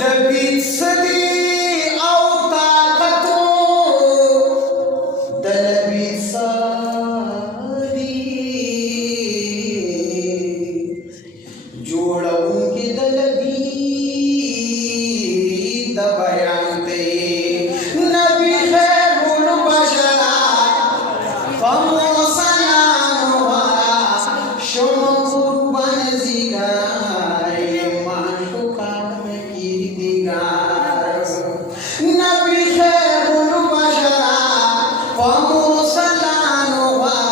لبيت صدي أو طاقته ده لبيت صدي جوړونکي د لبيد د بیان دی نبی خیر البشر فموسلام ورا شم قربان زیگار معشوقا کردگار نبی خیر البشر فموسلام ورا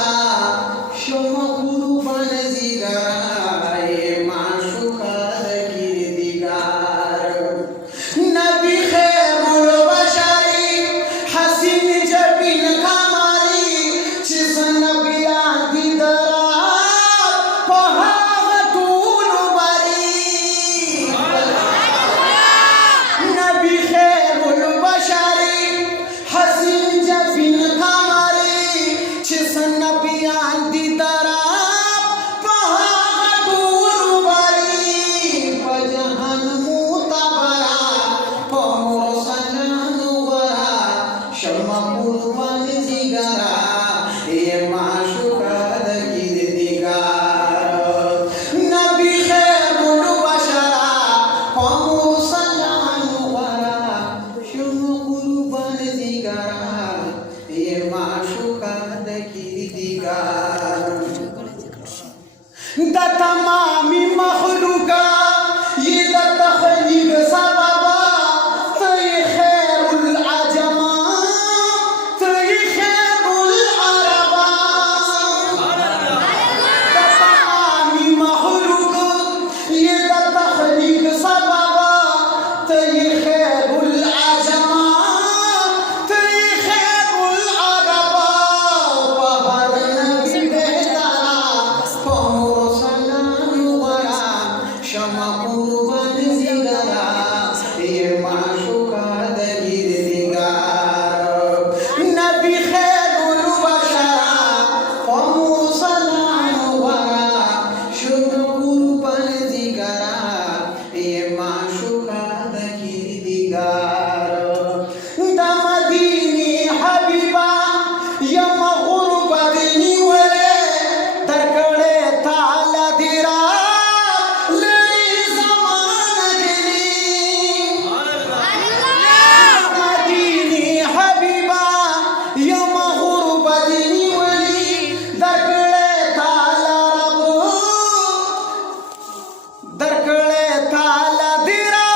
شم قربان زیگار معشوقا کردگار نبی خیر البشر حسین جبین کماری چیز نبیان دیدارات پهاغتون بری نبی خیر البشر حسین جبین کماری چیز نبیان دیدارات پهاغتون بری پجهان موتبرا پمرسنان ورا شما قربان زیگرا ये माशुका दकीर दिगार नबी खैरुल बशरा फमुसलान वरा शुम कुर्बान दिगारा ये माशुका दकीर दिगार द तमामी मखलूका ये द तखलीक सबबा तय खैरुल अजमा तय खैरुल अरबा द तमामी मखलूक ये द तखलीक सबबा तय खैरुल अजमा तय खैरुल अरबा पहर नबी बेहतरा फमुरसलान वरा शमा कुर्बान जिगरा ये माशुका दकीर दिगार नबी खैरुल बशरा फमुरसलान वरा शमा कुर्बान जिगरा ये माशुका दकीर दिगार दमदीनी हबीबा यम गुरबतनी वले दरकड़े ताला दिरा लड़ी जमान जली दमदीनी हबीबा यम गुरबतनी वली दरकड़े ताला रब दरकड़े ताला दिरा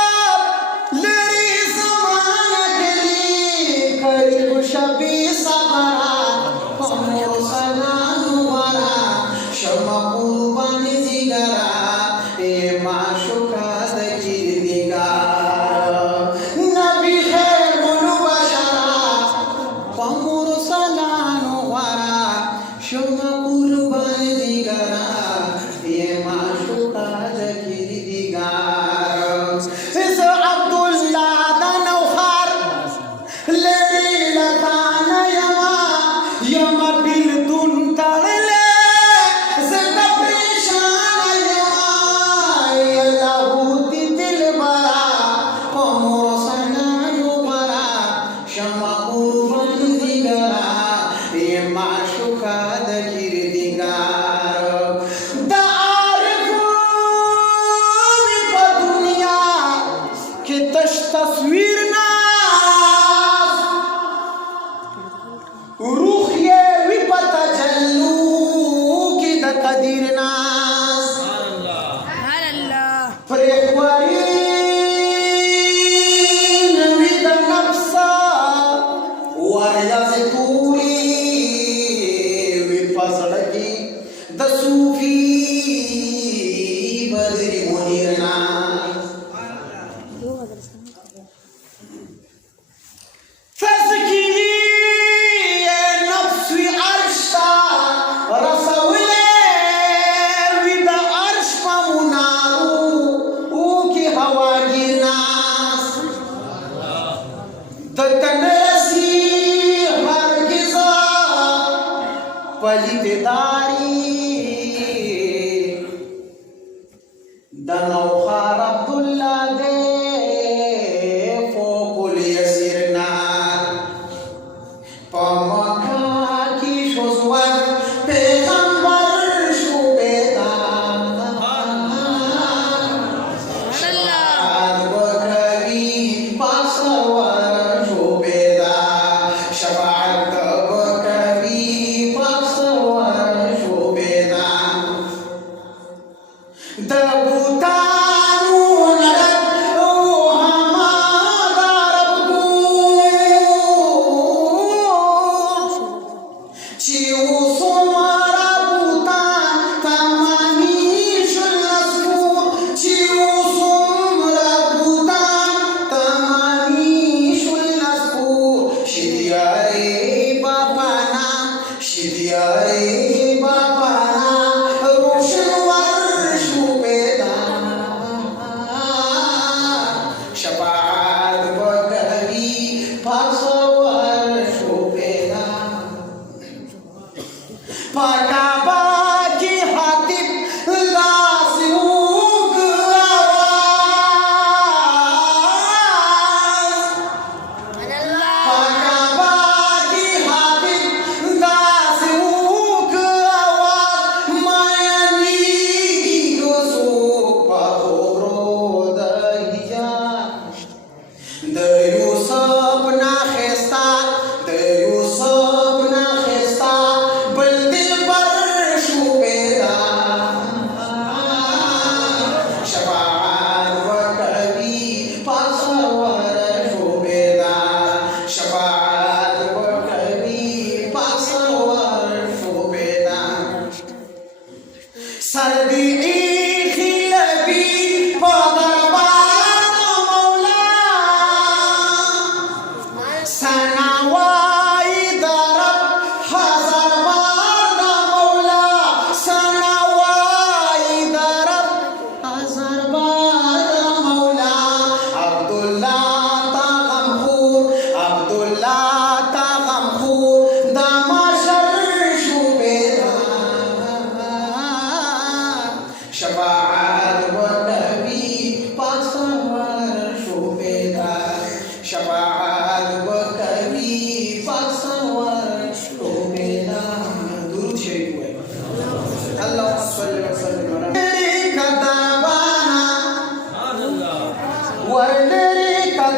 लड़ी जमान जली करीब शबी सफरा फमुरसलान वरा शमा कुर्बान जिगरा ये माशुका दकीर दिगार नबी खैरुल बशरा फमुरसलान वरा शमा कुर्बान जिगरा ये माशुका दकीर दिगार इस अब्दुल्ला दा नौखार लेडी लतान यमा यमा बिल तुन तड़ले ज़का परेशान यमा यल्लाहूती दिल बरा फमुरसलान वरा शमा कुर्बान दिगरा ये माशुका दकीर दिगार द आरिफून प दुनिया के तश तस्वीर नाज रूह ये विपत जल्लू की द कदीर नाज फरेख्वरीन विद नफ्सा वरयज तूरी विपसड़की द सूफी बदरी मुनीर नाज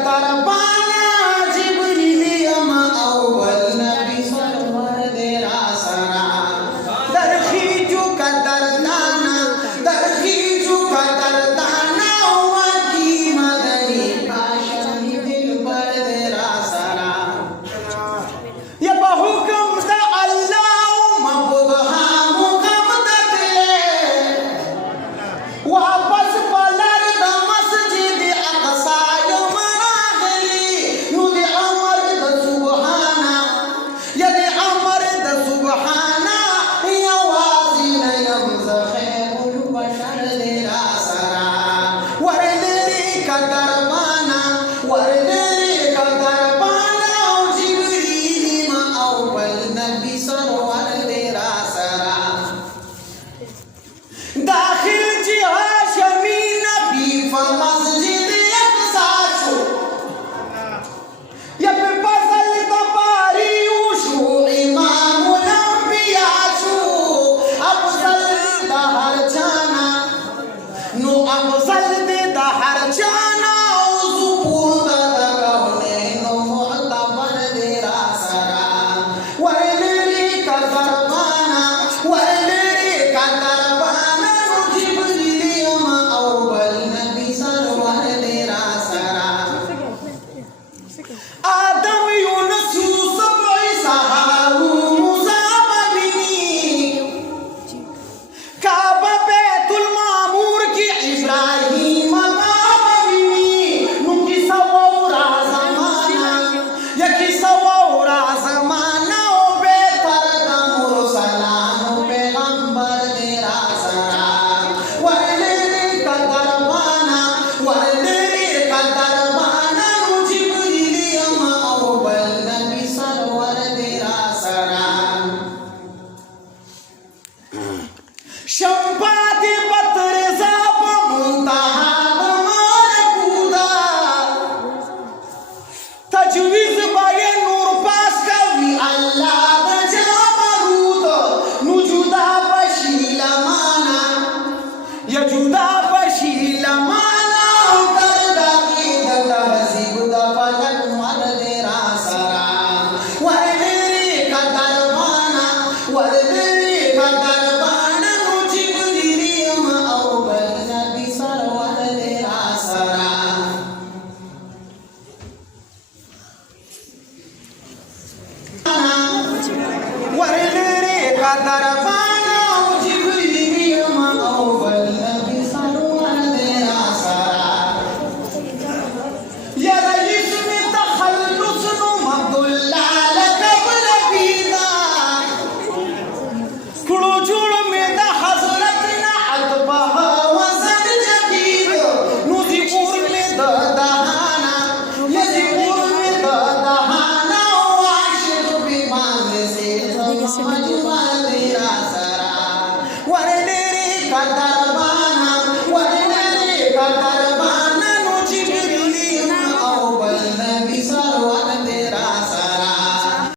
दरबार